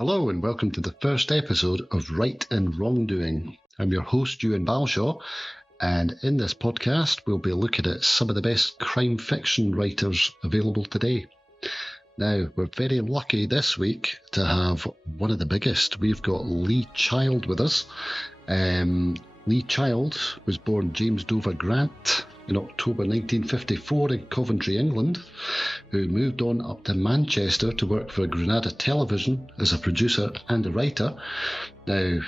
Hello and welcome to the first episode of Right and Wrongdoing. I'm your host, Ewan Balshaw, and in this podcast we'll be looking at some of the best crime fiction writers available today. Now, we're very lucky this week to have one of the biggest. We've got Lee Child with us. Lee Child was born James Dover Grant in October 1954 in Coventry, England, who moved on up to Manchester to work for Granada Television as a producer and a writer. Now,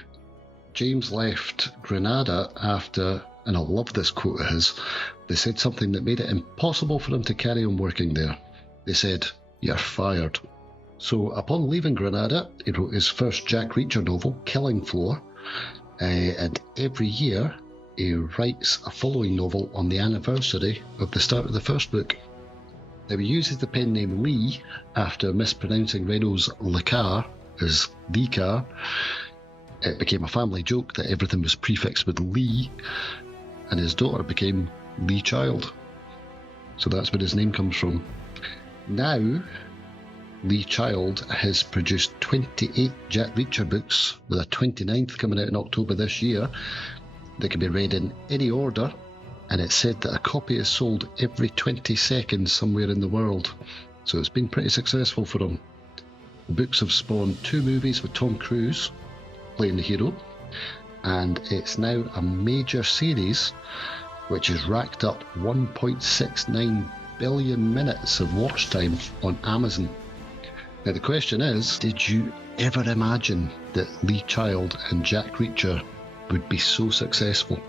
James left Granada after, and I love this quote of his, they said something that made it impossible for him to carry on working there. They said, "You're fired." So upon leaving Granada, he wrote his first Jack Reacher novel, Killing Floor, and every year he writes a following novel on the anniversary of the start of the first book. Now he uses the pen name Lee after mispronouncing Reynolds' Le Car as Lee Car. It became a family joke that everything was prefixed with Lee, and his daughter became Lee Child. So that's where his name comes from. Now, Lee Child has produced 28 Jack Reacher books, with a 29th coming out in October this year. They can be read in any order, and it's said that a copy is sold every 20 seconds somewhere in the world. So it's been pretty successful for him. The books have spawned 2 movies with Tom Cruise playing the hero, and it's now a major series which has racked up 1.69 billion minutes of watch time on Amazon. Now the question is, did you ever imagine that Lee Child and Jack Reacher would be so successful?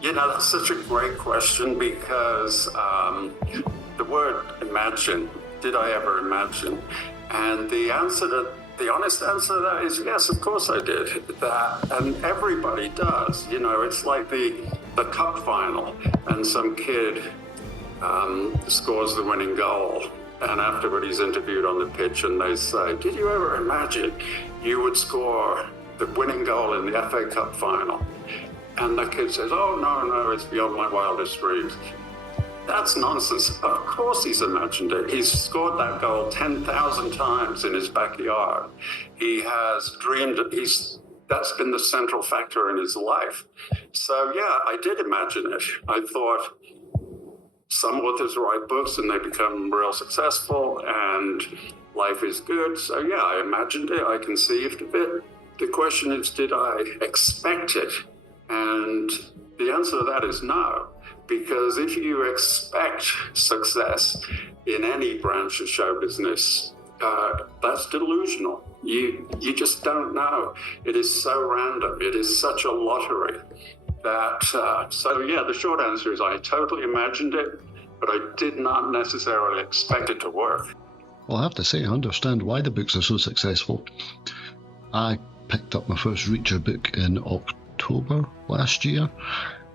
You know, that's such a great question because the word imagine, did I ever imagine? And the honest answer to that is yes, of course I did. And everybody does. You know, it's like the cup final and some kid scores the winning goal. And afterward he's interviewed on the pitch and they say, "Did you ever imagine you would score the winning goal in the FA Cup final?" And the kid says, "Oh, no, it's beyond my wildest dreams." That's nonsense. Of course he's imagined it. He's scored that goal 10,000 times in his backyard. He has dreamed it. That's been the central factor in his life. So yeah, I did imagine it. I thought some authors write books and they become real successful and life is good. So yeah, I imagined it. I conceived of it. The question is, did I expect it? And the answer to that is no, because if you expect success in any branch of show business, that's delusional. You just don't know. It is so random. It is such a lottery that, so yeah, the short answer is I totally imagined it, but I did not necessarily expect it to work. Well, I have to say, I understand why the books are so successful. I picked up my first Reacher book in October last year,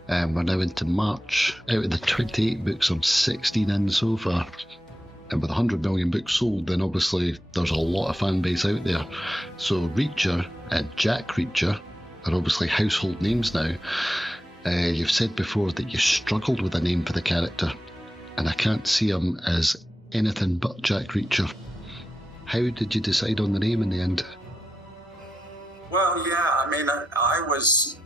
and we're now into March. Out of the 28 books, I'm 16 in so far. And with 100 million books sold, then obviously there's a lot of fan base out there. So Reacher and Jack Reacher are obviously household names now. You've said before that you struggled with a name for the character, and I can't see him as anything but Jack Reacher. How did you decide on the name in the end? Well, yeah, I mean, I was,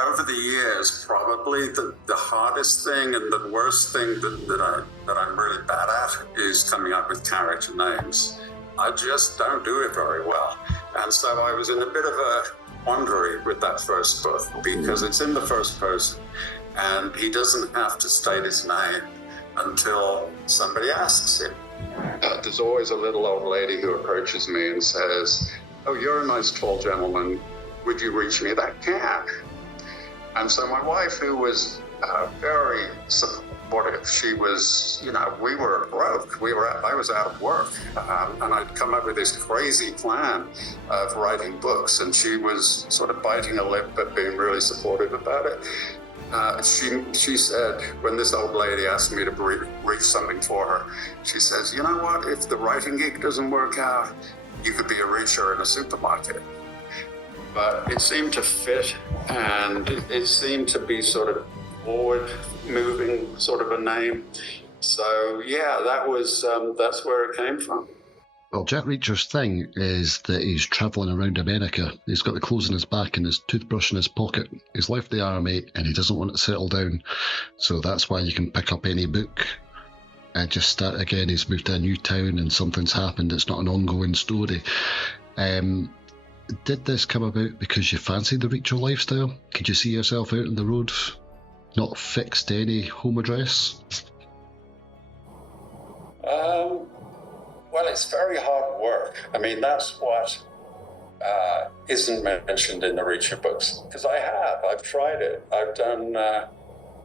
over the years, probably the hardest thing and the worst thing that I'm really bad at is coming up with character names. I just don't do it very well. And so I was in a bit of a quandary with that first book because it's in the first person and he doesn't have to state his name until somebody asks him. There's always a little old lady who approaches me and says, "Oh, you're a nice tall gentleman. Would you reach me that can?" And so my wife, who was very supportive, she was, you know, we were broke. I was out of work. And I'd come up with this crazy plan of writing books. And she was sort of biting her lip, but being really supportive about it. She said, when this old lady asked me to brief something for her, she says, "You know what, if the writing gig doesn't work out, you could be a reacher in a supermarket." But it seemed to fit, and it seemed to be sort of forward-moving sort of a name. So yeah, that was that's where it came from. Well, Jack Reacher's thing is that he's travelling around America. He's got the clothes in his back and his toothbrush in his pocket. He's left the army and he doesn't want to settle down. So that's why you can pick up any book and just start again. He's moved to a new town and something's happened. It's not an ongoing story. Did this come about because you fancied the Reacher lifestyle? Could you see yourself out on the road, not fixed to any home address? Well, it's very hard work. I mean, that's what isn't mentioned in the Reacher books. Because I've tried it. I've done,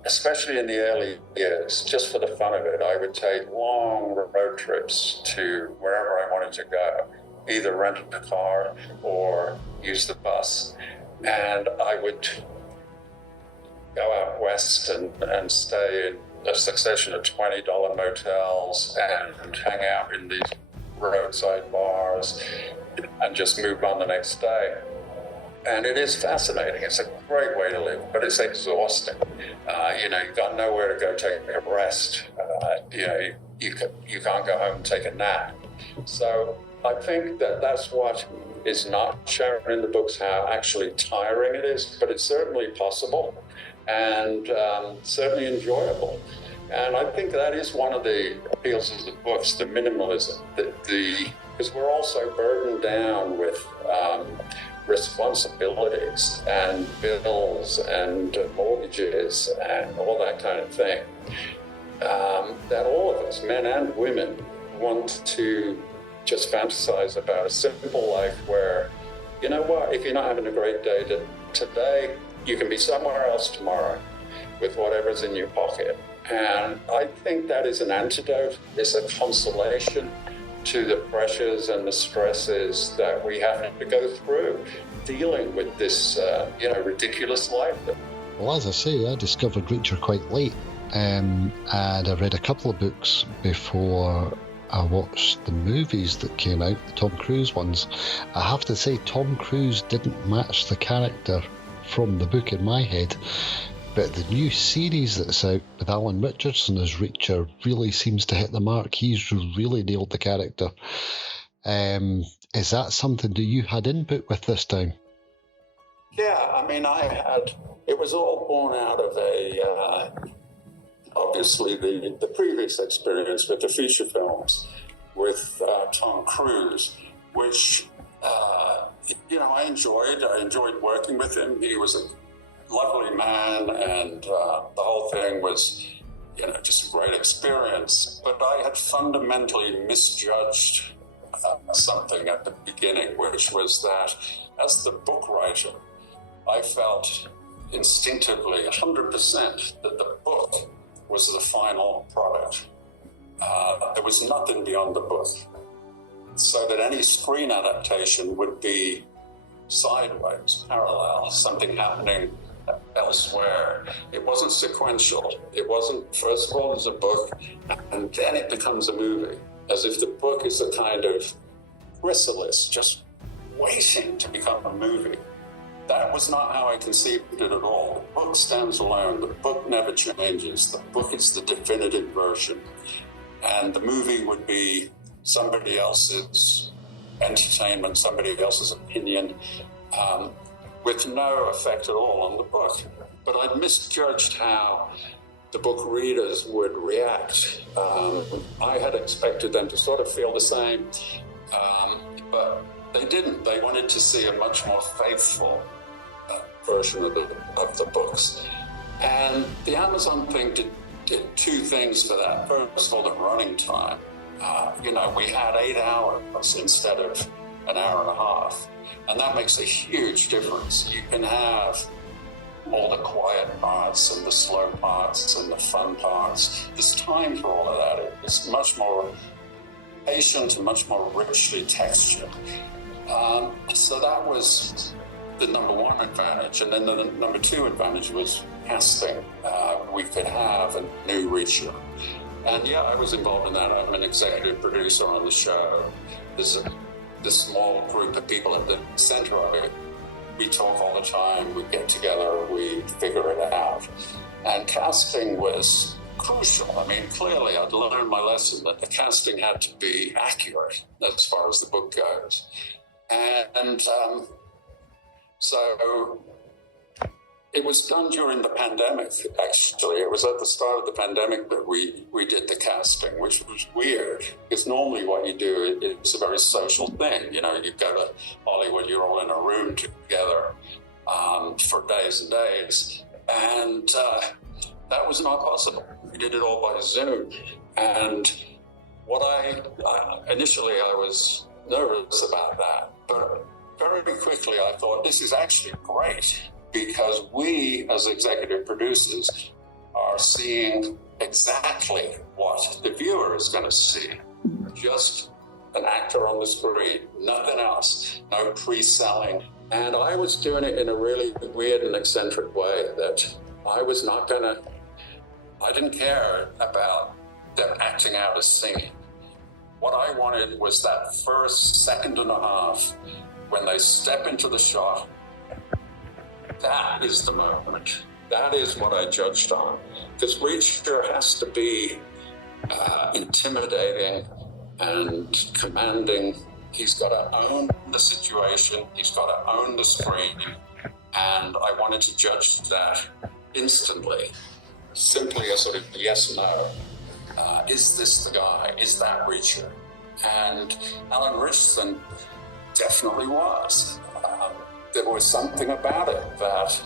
especially in the early years, just for the fun of it, I would take long road trips to wherever I wanted to go, either rent a car or use the bus. And I would go out west and stay in a succession of $20 motels and hang out in these roadside bars and just move on the next day. And it is fascinating. It's a great way to live, but it's exhausting. You've got nowhere to go take a rest. You can't go home and take a nap. So I think that's what is not shown in the books, how actually tiring it is, but it's certainly possible and certainly enjoyable. And I think that is one of the appeals of the books, the minimalism, because we're also burdened down with responsibilities and bills and mortgages and all that kind of thing, that all of us, men and women, want to just fantasize about a simple life where, you know what, if you're not having a great day today, you can be somewhere else tomorrow with whatever's in your pocket. And I think that is an antidote. It's a consolation to the pressures and the stresses that we have to go through dealing with this, ridiculous life. Well, as I say, I discovered Reacher quite late, and I read a couple of books before I watched the movies that came out, the Tom Cruise ones. I have to say, Tom Cruise didn't match the character from the book in my head. But the new series that's out with Alan Richardson as Reacher really seems to hit the mark. He's really nailed the character. Is that something that you had input with this time? Yeah, I mean, it was all born out of obviously the previous experience with the feature films with Tom Cruise, which, I enjoyed working with him. He was a lovely man, and the whole thing was, just a great experience. But I had fundamentally misjudged something at the beginning, which was that as the book writer, I felt instinctively 100% that the book was the final product. There was nothing beyond the book. So that any screen adaptation would be sideways, parallel, something happening elsewhere. It wasn't sequential. It wasn't, first of all, there's a book, and then it becomes a movie, as if the book is a kind of chrysalis just waiting to become a movie. That was not how I conceived it at all. The book stands alone. The book never changes. The book is the definitive version. And the movie would be somebody else's entertainment, somebody else's opinion, with no effect at all on the book. But I'd misjudged how the book readers would react. I had expected them to sort of feel the same, but they didn't. They wanted to see a much more faithful version of the books. And the Amazon thing did two things for that. First of all, the running time. We had 8 hours instead of an hour and a half. And that makes a huge difference. You can have all the quiet parts and the slow parts and the fun parts. There's time for all of that. It's much more patient and much more richly textured. So that was the number one advantage. And then the number two advantage was casting. We could have a new Reacher. And I was involved in that. I'm an executive producer on the show. There's this small group of people at the center of it. We talk all the time, we get together, we figure it out. And casting was crucial. I mean, clearly I'd learned my lesson that the casting had to be accurate as far as the book goes. And so it was done during the pandemic, actually. It was at the start of the pandemic that we did the casting, which was weird, because normally what you do, it's a very social thing. You know, you go to Hollywood, you're all in a room together for days and days. And that was not possible. We did it all by Zoom. And initially I was nervous about that, but very quickly I thought, this is actually great, because we as executive producers are seeing exactly what the viewer is going to see. Just an actor on the screen, nothing else, no pre-selling. And I was doing it in a really weird and eccentric way that I didn't care about them acting out a scene. What I wanted was that first second and a half when they step into the shot. That is the moment. That is what I judged on. Because Reacher has to be intimidating and commanding. He's got to own the situation. He's got to own the screen. And I wanted to judge that instantly. Simply a sort of yes, no. Is this the guy? Is that Reacher? And Alan Ritchson definitely was. There was something about it that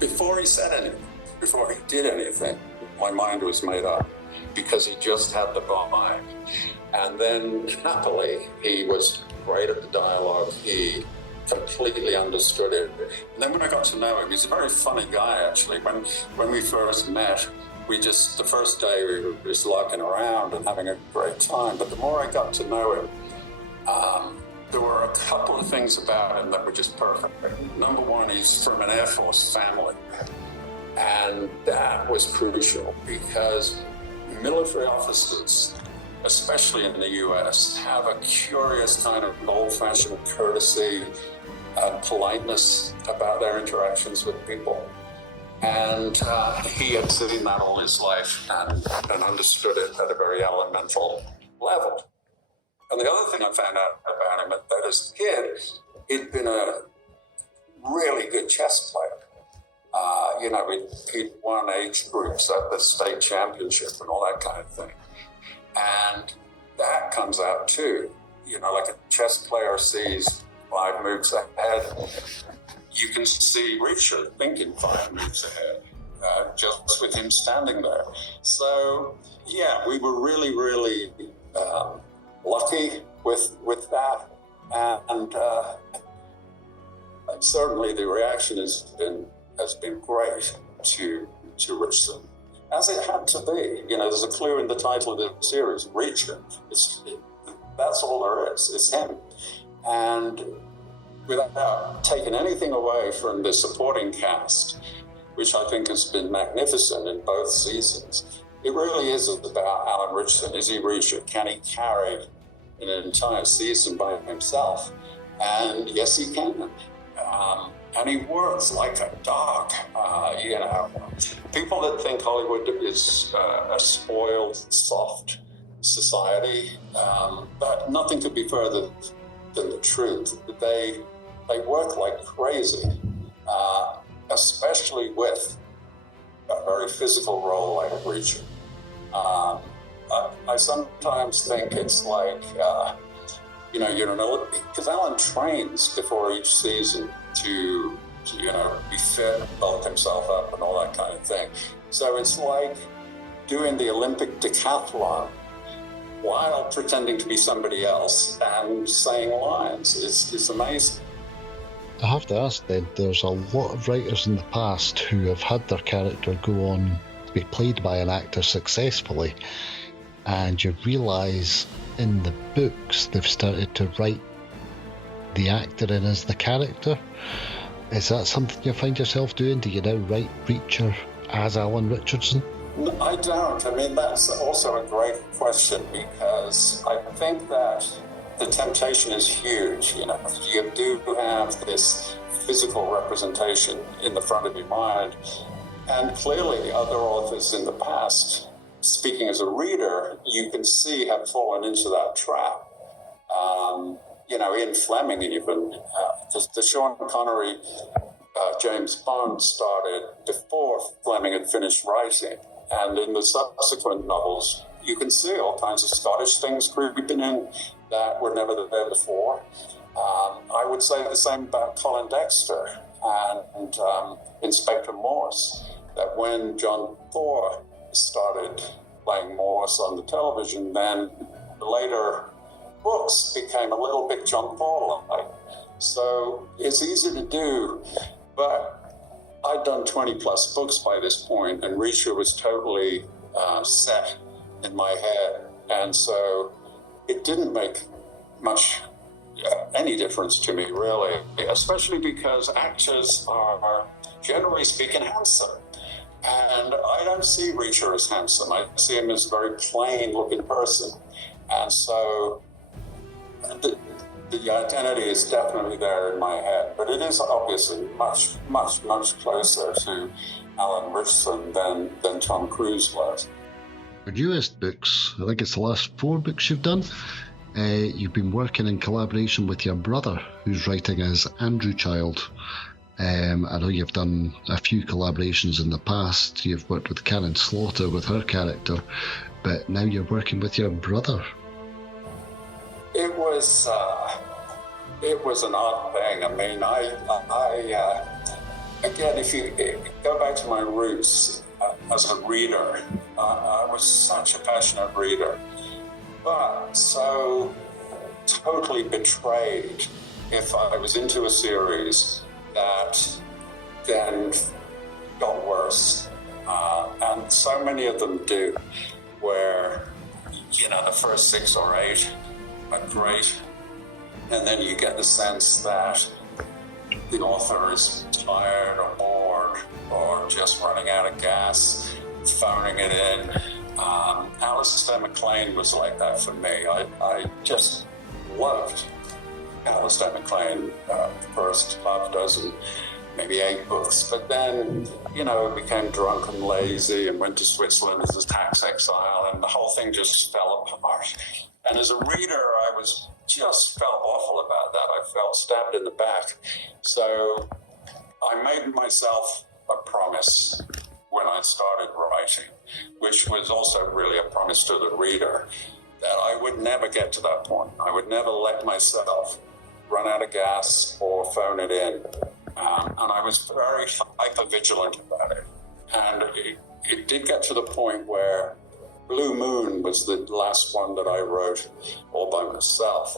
before he said anything, before he did anything, my mind was made up, because he just had the vibe. And then happily, he was great at the dialogue. He completely understood it. And then when I got to know him, he's a very funny guy, actually. When we first met, the first day we were just larking around and having a great time. But the more I got to know him, there were a couple of things about him that were just perfect. Number one, he's from an Air Force family. And that was crucial, because military officers, especially in the US, have a curious kind of old-fashioned courtesy and politeness about their interactions with people. And he had seen that all his life and understood it at a very elemental level. And the other thing I found out about him, that as a kid, he'd been a really good chess player. He'd won age groups at the state championship and all that kind of thing. And that comes out too. Like a chess player sees 5 moves ahead. You can see Reacher thinking 5 moves ahead, just with him standing there. So, yeah, we were really, really lucky with that. And certainly the reaction has been great to Ritchson, as it had to be. There's a clue in the title of the series, Reacher. That's all there is. It's him. And without taking anything away from the supporting cast, which I think has been magnificent in both seasons, it really is about Alan Ritchson. Is he Reacher? Can he carry an entire season by himself? And yes, he can. And he works like a dog. People that think Hollywood is a spoiled, soft society, but nothing could be further than the truth. They work like crazy, especially with a very physical role like Reacher. I sometimes think it's like, because Alan trains before each season to be fit, bulk himself up and all that kind of thing. So it's like doing the Olympic decathlon while pretending to be somebody else and saying lines. It's amazing. I have to ask then, there's a lot of writers in the past who have had their character go on to be played by an actor successfully, and you realise in the books they've started to write the actor in as the character. Is that something you find yourself doing? Do you now write Reacher as Alan Richardson? I don't. I mean, that's also a great question, because I think that the temptation is huge. You do have this physical representation in the front of your mind, And clearly other authors in the past, speaking as a reader, you can see have fallen into that trap. Ian Fleming even, the Sean Connery, James Bond started before Fleming had finished writing. And in the subsequent novels, you can see all kinds of Scottish things creeping in that were never there before. I would say the same about Colin Dexter and Inspector Morse, that when John Thor started playing Morse on the television, then the later books became a little bit John Thor-like. So it's easy to do, but I'd done 20 plus books by this point, and Reacher was totally set in my head. And so it didn't make much any difference to me, really, especially because actors are, generally speaking, handsome. And I don't see Reacher as handsome. I see him as a very plain-looking person. And so the identity is definitely there in my head. But it is obviously much, much, much closer to Alan Richardson than Tom Cruise was. Your newest books, I think it's the last 4 books you've done, you've been working in collaboration with your brother, who's writing as Andrew Child. I know you've done a few collaborations in the past. You've worked with Karen Slaughter with her character, but now you're working with your brother. It was an odd thing. I mean, again, if you go back to my roots as a reader, I was such a passionate reader, but so totally betrayed if I was into a series that then got worse. And so many of them do, where, the first 6 or 8 are great, and then you get the sense that the author is tired or bored or just running out of gas, phoning it in. Alistair MacLean was like that for me. I just loved Alistair MacLean, the first half dozen, maybe 8 books. But then, became drunk and lazy and went to Switzerland as a tax exile, and the whole thing just fell apart. And as a reader, I just felt awful about that. I felt stabbed in the back. So I made myself a promise when I started writing, which was also really a promise to the reader, that I would never get to that point. I would never let myself run out of gas or phone it in. And I was very hyper-vigilant about it. And it did get to the point where Blue Moon was the last one that I wrote all by myself.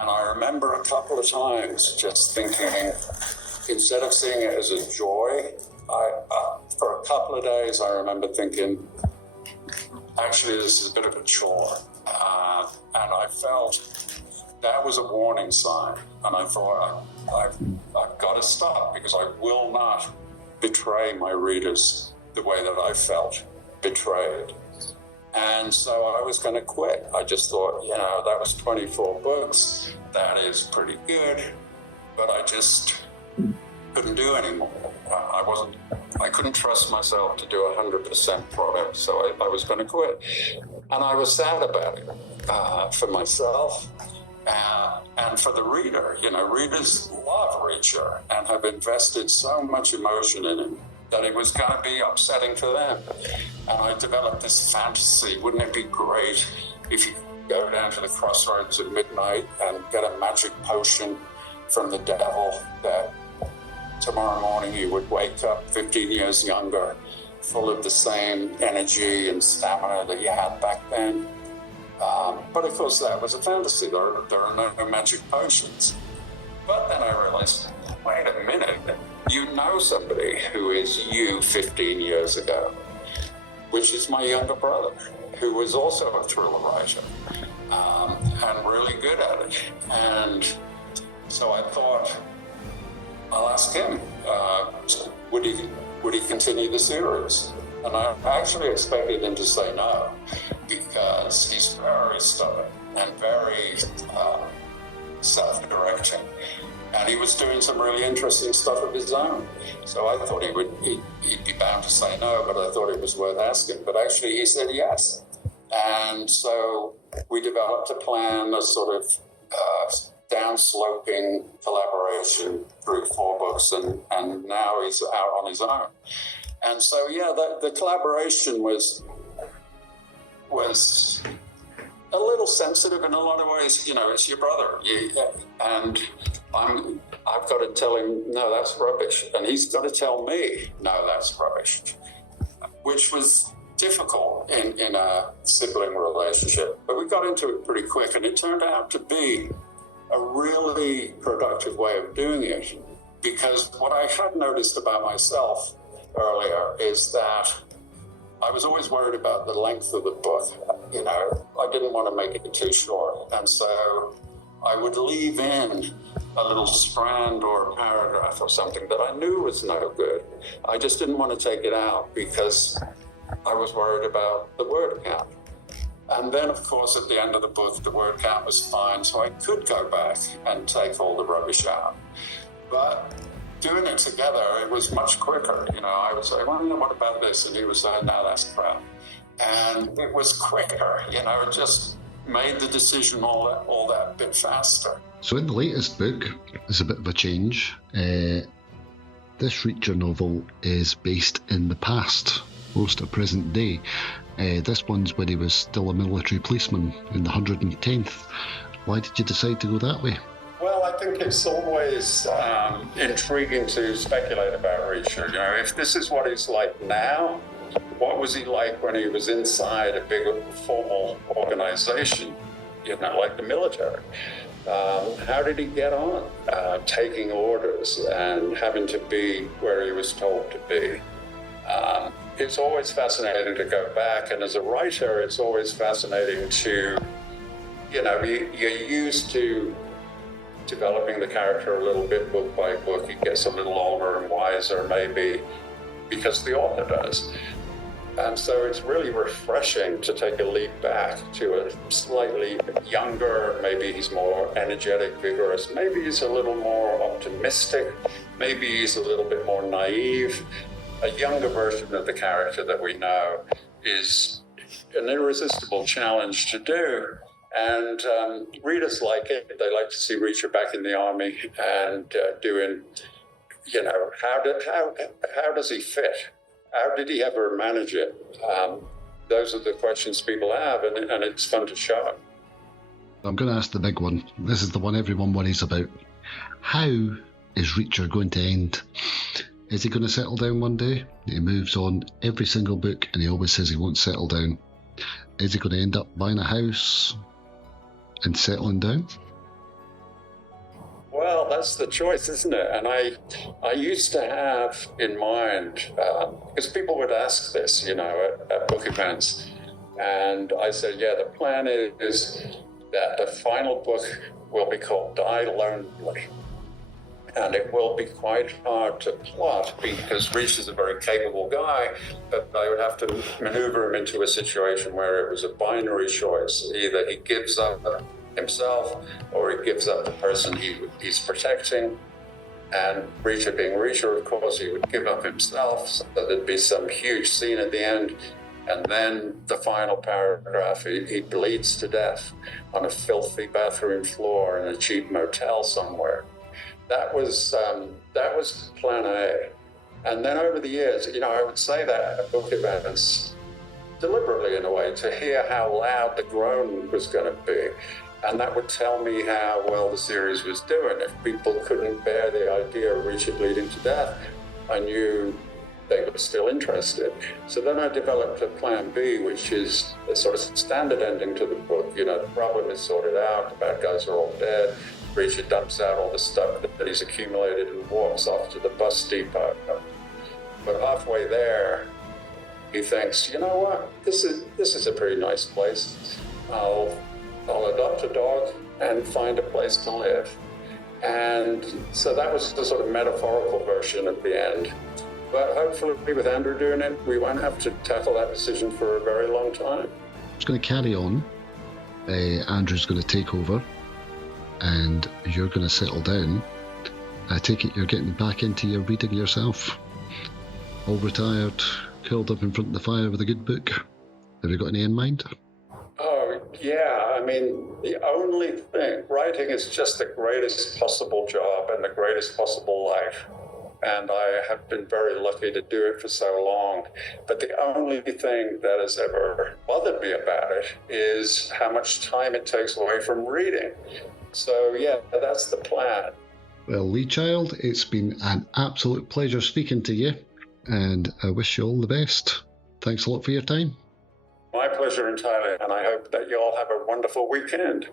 And I remember a couple of times just thinking, instead of seeing it as a joy, for a couple of days I remember thinking, actually this is a bit of a chore. And I felt that was a warning sign. And I thought, I've got to stop, because I will not betray my readers the way that I felt betrayed. And so I was going to quit. I just thought, that was 24 books. That is pretty good. But I just couldn't do anymore. I couldn't trust myself to do 100% product. So I was going to quit. And I was sad about it, for myself and for the reader. Readers love Reacher and have invested so much emotion in him that it was going to be upsetting for them. And I developed this fantasy. Wouldn't it be great if you go down to the crossroads at midnight and get a magic potion from the devil, that tomorrow morning you would wake up 15 years younger, full of the same energy and stamina that you had back then. But of course that was a fantasy. There are no magic potions. But then I realized, wait a minute, somebody who is you 15 years ago, which is my younger brother, who was also a thriller writer, and really good at it. And so I thought, I'll ask him, would he continue the series? And I actually expected him to say no, because he's very stubborn and very self-directing. And he was doing some really interesting stuff of his own. So I thought he'd be bound to say no, but I thought it was worth asking. But actually he said yes. And so we developed a plan, a sort of downsloping collaboration through 4 books, and now he's out on his own. And so, yeah, the collaboration was a little sensitive in a lot of ways. You know, it's your brother, and I've got to tell him, no, that's rubbish, and he's got to tell me, no, that's rubbish, which was difficult in a sibling relationship. But we got into it pretty quick, and it turned out to be a really productive way of doing it, because what I had noticed about myself earlier is that I was always worried about the length of the book. You know, I didn't want to make it too short, and so I would leave in a little strand or a paragraph or something that I knew was no good. I just didn't want to take it out because I was worried about the word count. And then, of course, at the end of the book, the word count was fine, so I could go back and take all the rubbish out. But doing it together, it was much quicker. You know, I would say, well, what about this? And he would say, no, that's crap. And it was quicker, you know, it just made the decision all that bit faster. So in the latest book, it's a bit of a change. This Reacher novel is based in the past, most of present day. This one's when he was still a military policeman in the 110th. Why did you decide to go that way? Well, I think it's always intriguing to speculate about Reacher. You know, if this is what he's like now, what was he like when he was inside a big formal organization, you know, like the military? How did he get on taking orders and having to be where he was told to be? It's always fascinating to go back, and as a writer, it's always fascinating to, you know, you're used to developing the character a little bit book by book. He gets a little older and wiser, maybe, because the author does. And so it's really refreshing to take a leap back to a slightly younger, maybe he's more energetic, vigorous, maybe he's a little more optimistic, maybe he's a little bit more naive. A younger version of the character that we know is an irresistible challenge to do. And readers like it. They like to see Reacher back in the army and doing, you know, how does he fit? How did he ever manage it? Those are the questions people have, and it's fun to show it. I'm going to ask the big one. This is the one everyone worries about. How is Reacher going to end? Is he going to settle down one day? He moves on every single book, and he always says he won't settle down. Is he going to end up buying a house and settling down? Well, that's the choice, isn't it? And I used to have in mind, because people would ask this, you know, at book events, and I said, yeah, the plan is that the final book will be called Die Lonely. And it will be quite hard to plot because Reacher's a very capable guy, but I would have to maneuver him into a situation where it was a binary choice. Either he gives up himself or he gives up the person he's protecting. And Reacher being Reacher, of course, he would give up himself. So there'd be some huge scene at the end. And then the final paragraph, he bleeds to death on a filthy bathroom floor in a cheap motel somewhere. That was plan A. And then over the years, you know, I would say that at book events deliberately in a way to hear how loud the groan was going to be. And that would tell me how well the series was doing. If people couldn't bear the idea of Reacher bleeding to death, I knew they were still interested. So then I developed a plan B, which is a sort of standard ending to the book. You know, the problem is sorted out, the bad guys are all dead. Reacher dumps out all the stuff that he's accumulated and walks off to the bus depot. But halfway there, he thinks, you know what, this is a pretty nice place. I'll adopt a dog and find a place to live. And so that was the sort of metaphorical version at the end. But hopefully with Andrew doing it, we won't have to tackle that decision for a very long time. It's going to carry on. Andrew's going to take over. And you're going to settle down. I take it you're getting back into your reading yourself. All retired, curled up in front of the fire with a good book. Have you got any in mind? Oh, yeah. I mean, the only thing, writing is just the greatest possible job and the greatest possible life. And I have been very lucky to do it for so long. But the only thing that has ever bothered me about it is how much time it takes away from reading. So, yeah, that's the plan. Well, Lee Child, it's been an absolute pleasure speaking to you, and I wish you all the best. Thanks a lot for your time. My pleasure entirely, and I hope that you all have a wonderful weekend.